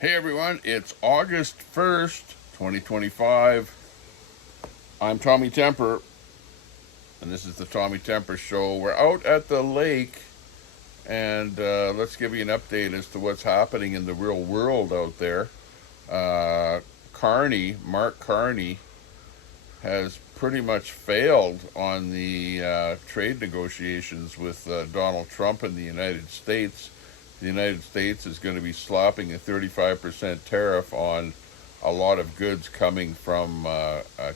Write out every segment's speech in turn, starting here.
Hey everyone, it's August 1st, 2025. I'm Tommy Temper, and this is the Tommy Temper Show. We're out at the lake, and let's give you an update as to what's happening in the real world out there. Uh, Mark Carney, has pretty much failed on the trade negotiations with Donald Trump in the United States. The United States is going to be slapping a 35% tariff on a lot of goods coming from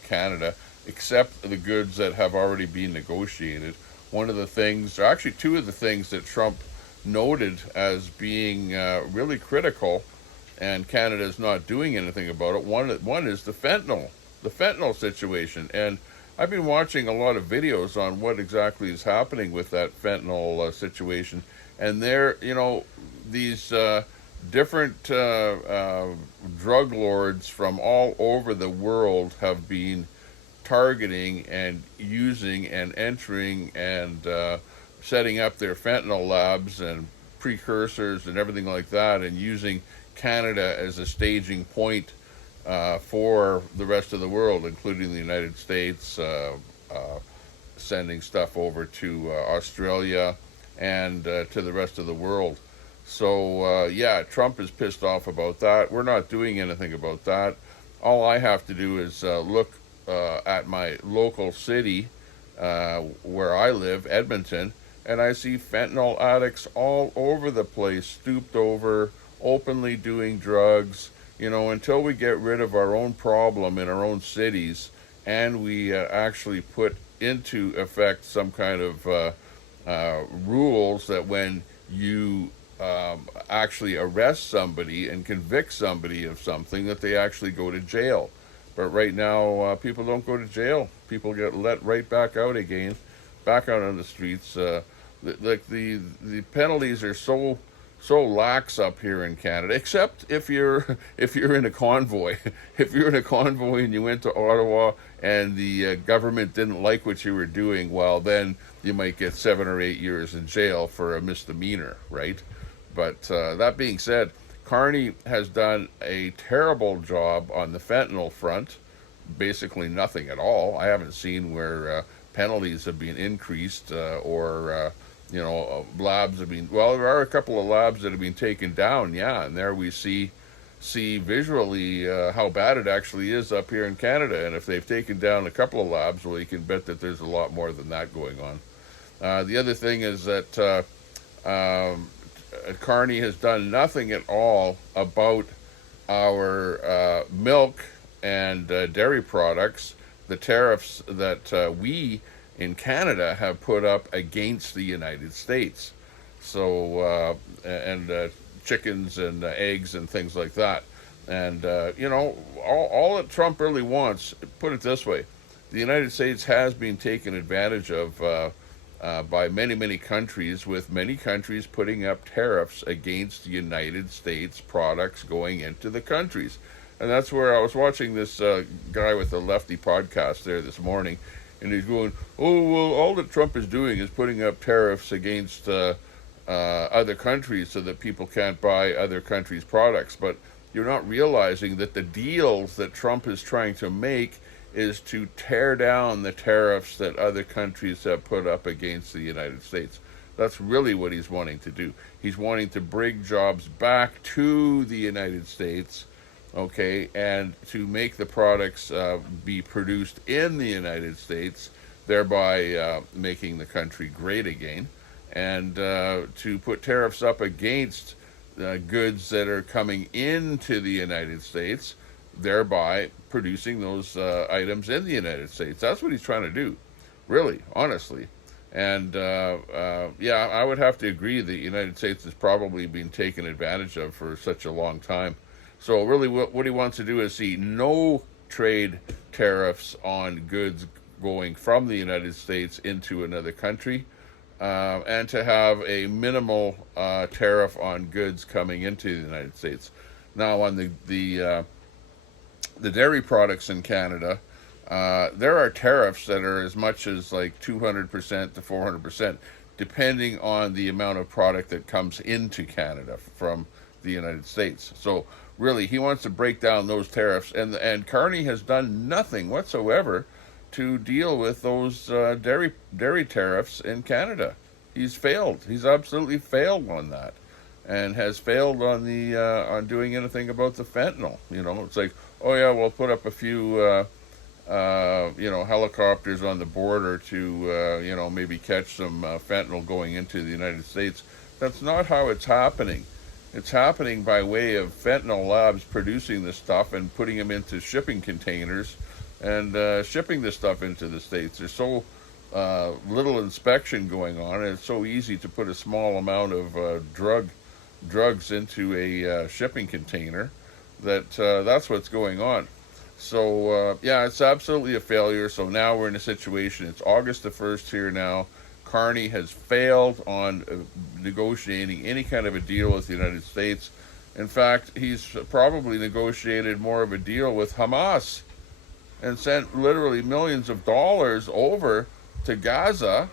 Canada, except the goods that have already been negotiated. One of the things, actually, two of the things that Trump noted as being really critical, and Canada is not doing anything about it. One is the fentanyl situation, and I've been watching a lot of videos on what exactly is happening with that fentanyl situation, and these different drug lords from all over the world have been targeting and using and entering and setting up their fentanyl labs and precursors and everything like that, and using Canada as a staging point for the rest of the world, including the United States, sending stuff over to Australia and to the rest of the world. So, yeah, Trump is pissed off about that. We're not doing anything about that. All I have to do is look at my local city where I live, Edmonton, and I see fentanyl addicts all over the place, stooped over, openly doing drugs. Until we get rid of our own problem in our own cities and we actually put into effect some kind of rules that when you actually arrest somebody and convict somebody of something, that they actually go to jail. But right now, people don't go to jail. People get let right back out again, back out on the streets. The penalties are so lax up here in Canada, except if you're in a convoy. If you're in a convoy and you went to Ottawa and the government didn't like what you were doing, well, then you might get 7 or 8 years in jail for a misdemeanor, right? But that being said, Carney has done a terrible job on the fentanyl front. Basically nothing at all. I haven't seen where penalties have been increased or labs have been. Well, there are a couple of labs that have been taken down. Yeah, and there we see visually how bad it actually is up here in Canada. And if they've taken down a couple of labs, well, you can bet that there's a lot more than that going on. The other thing is that Carney has done nothing at all about our milk and dairy products, the tariffs that we in Canada have put up against the United States. So, and chickens and eggs and things like that. And, all that Trump really wants, put it this way, the United States has been taken advantage of by many, many countries, with many countries putting up tariffs against the United States products going into the countries. And that's where I was watching this guy with the Lefty podcast there this morning, and he's going, oh, well, all that Trump is doing is putting up tariffs against other countries so that people can't buy other countries' products. But you're not realizing that the deals that Trump is trying to make is to tear down the tariffs that other countries have put up against the United States. That's really what he's wanting to do. He's wanting to bring jobs back to the United States, okay, and to make the products be produced in the United States, thereby making the country great again, and to put tariffs up against goods that are coming into the United States, thereby producing those items in the United States. That's what he's trying to do, really, honestly. And yeah, I would have to agree that the United States has probably been taken advantage of for such a long time. So really what he wants to do is see no trade tariffs on goods going from the United States into another country, and to have a minimal tariff on goods coming into the United States. Now, on the dairy products in Canada, there are tariffs that are as much as like 200% to 400%, depending on the amount of product that comes into Canada from the United States. So Really, he wants to break down those tariffs, and Carney has done nothing whatsoever to deal with those dairy tariffs in Canada. He's failed. He's absolutely failed on that, and has failed on the on doing anything about the fentanyl. You know, it's like, oh yeah, we'll put up a few helicopters on the border to maybe catch some fentanyl going into the United States. That's not how it's happening. It's happening by way of fentanyl labs producing this stuff and putting them into shipping containers and shipping this stuff into the States. There's so little inspection going on, and it's so easy to put a small amount of drugs into a shipping container that that's what's going on. So, yeah, it's absolutely a failure. So now we're in a situation, it's August the 1st here now. Carney has failed on negotiating any kind of a deal with the United States. In fact, he's probably negotiated more of a deal with Hamas and sent literally millions of dollars over to Gaza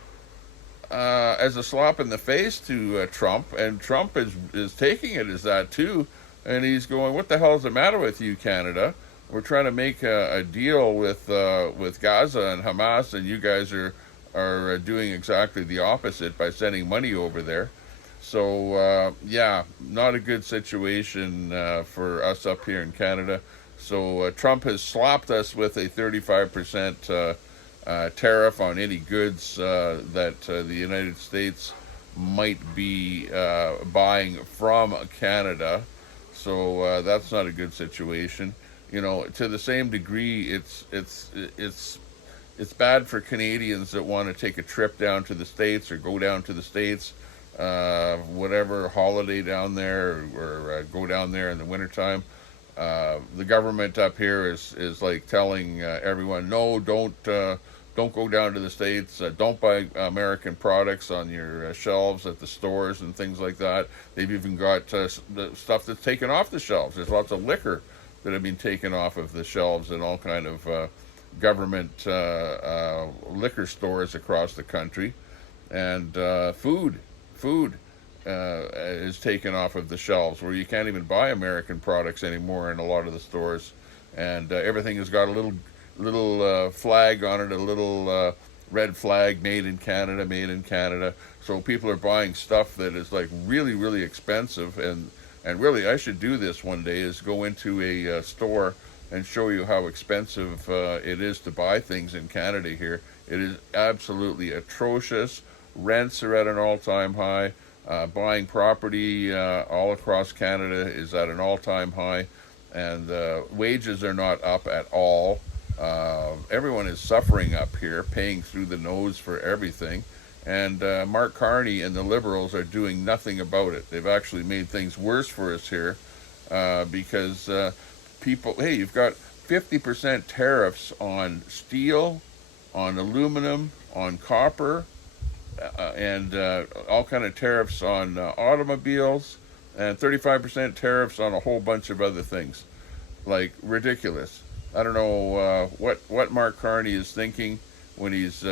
as a slap in the face to Trump. And Trump is taking it as that too. And he's going, what the hell is the matter with you, Canada? We're trying to make a deal with Gaza and Hamas, and you guys are doing exactly the opposite by sending money over there. So, yeah, not a good situation for us up here in Canada. So Trump has slapped us with a 35% tariff on any goods that the United States might be buying from Canada. So that's not a good situation. You know, to the same degree, it's bad for Canadians that want to take a trip down to the States or go down to the States, whatever holiday down there, or go down there in the wintertime. The government up here is like telling everyone, no, don't go down to the States. Don't buy American products on your shelves at the stores and things like that. They've even got the stuff that's taken off the shelves. There's lots of liquor that have been taken off of the shelves in all kind of government liquor stores across the country, and food is taken off of the shelves, where you can't even buy American products anymore in a lot of the stores, and everything has got a little flag on it, a little red flag, made in Canada. So people are buying stuff that is like really, really expensive, and really, I should do this one day, is go into a store and show you how expensive it is to buy things in Canada here. It is absolutely atrocious. Rents are at an all-time high. Buying property all across Canada is at an all-time high. And wages are not up at all. Everyone is suffering up here, paying through the nose for everything. And Mark Carney and the Liberals are doing nothing about it. They've actually made things worse for us here because people, hey, you've got 50% tariffs on steel, on aluminum, on copper, and all kind of tariffs on automobiles, and 35% tariffs on a whole bunch of other things. Like, ridiculous. I don't know what Mark Carney is thinking when he's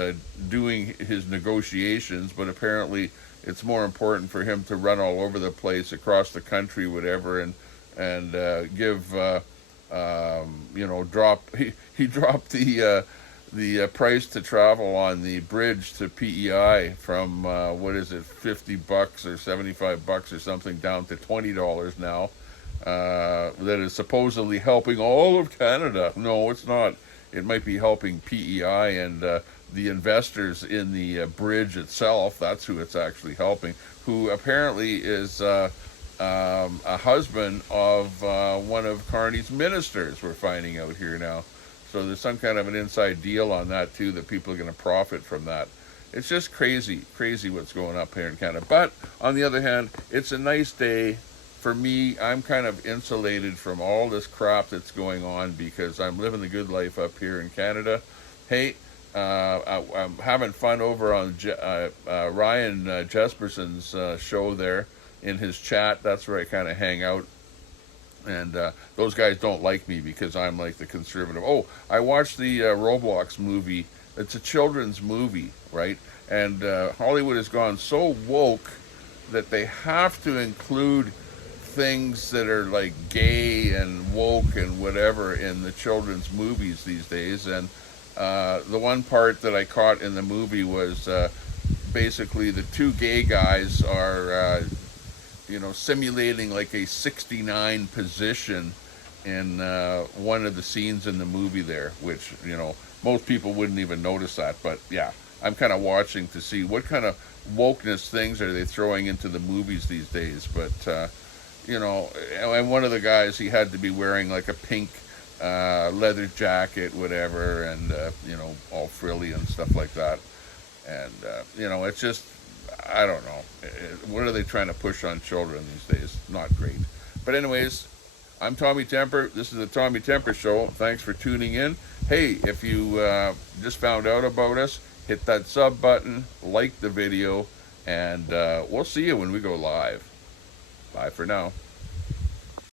doing his negotiations, but apparently it's more important for him to run all over the place across the country, whatever, and give drop he dropped the price to travel on the bridge to PEI from what is it, $50 or $75 or something, down to $20 now. That is supposedly helping all of Canada. No, it's not. It might be helping PEI and the investors in the bridge itself. That's who it's actually helping, who apparently is a husband of one of Carney's ministers, we're finding out here now. So there's some kind of an inside deal on that too, that people are going to profit from that. It's just crazy what's going up here in Canada. But on the other hand, it's a nice day. For me, I'm kind of insulated from all this crap that's going on because I'm living the good life up here in Canada. Hey, I'm having fun over on Ryan Jesperson's show there in his chat. That's where I kind of hang out. And those guys don't like me because I'm like the conservative. Oh, I watched the Roblox movie. It's a children's movie, right? And Hollywood has gone so woke that they have to include things that are like gay and woke and whatever in the children's movies these days. And the one part that I caught in the movie was basically the two gay guys are, simulating like a 69 position in one of the scenes in the movie there, which, most people wouldn't even notice that. But yeah, I'm kind of watching to see what kind of wokeness things are they throwing into the movies these days. But, and one of the guys, he had to be wearing like a pink leather jacket, whatever, and, all frilly and stuff like that. And, it's just, I don't know. What are they trying to push on children these days? Not great. But anyways, I'm Tommy Temper. This is the Tommy Temper Show. Thanks for tuning in. Hey, if you just found out about us, hit that sub button, like the video, and we'll see you when we go live. Bye for now.